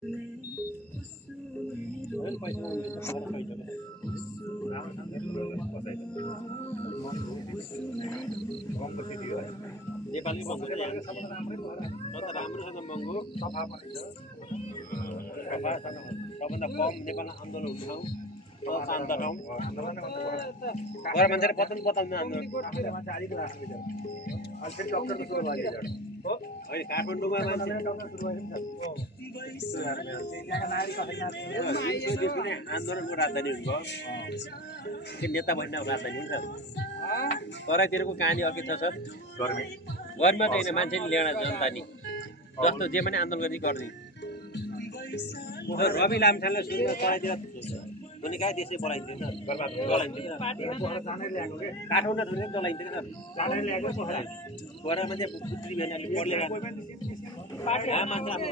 नेपाली महँगो त राम्रोसँग महँगो सफा पनि छ सफा सबभन्दा कम नेपालमा आन्दोलन हुने ठाउँ शान्त ठाउँ घर मान्छेले बताउनु आन्दोलन होइन काठमाडौँमा मान्छे आन्दोलनको राजधानी हुनुभयो त्यो नेता बन्ने राजधानी हुन्छ तराईतिरको कहानी अघि छ सर गर्मी त होइन मान्छेले ल्याउन जनता नि जस्तो जे पनि आन्दोलन गर्ने रवि लामिछानेलाई सुरु तराईतिर कहाँ देशै बोलाइन्थ्यो काठमाडौँ ठुलो जलाइन्थ्यो सर गएर मान्छे पुत्री भेनाले पढ्ने मान्छे आफ्नो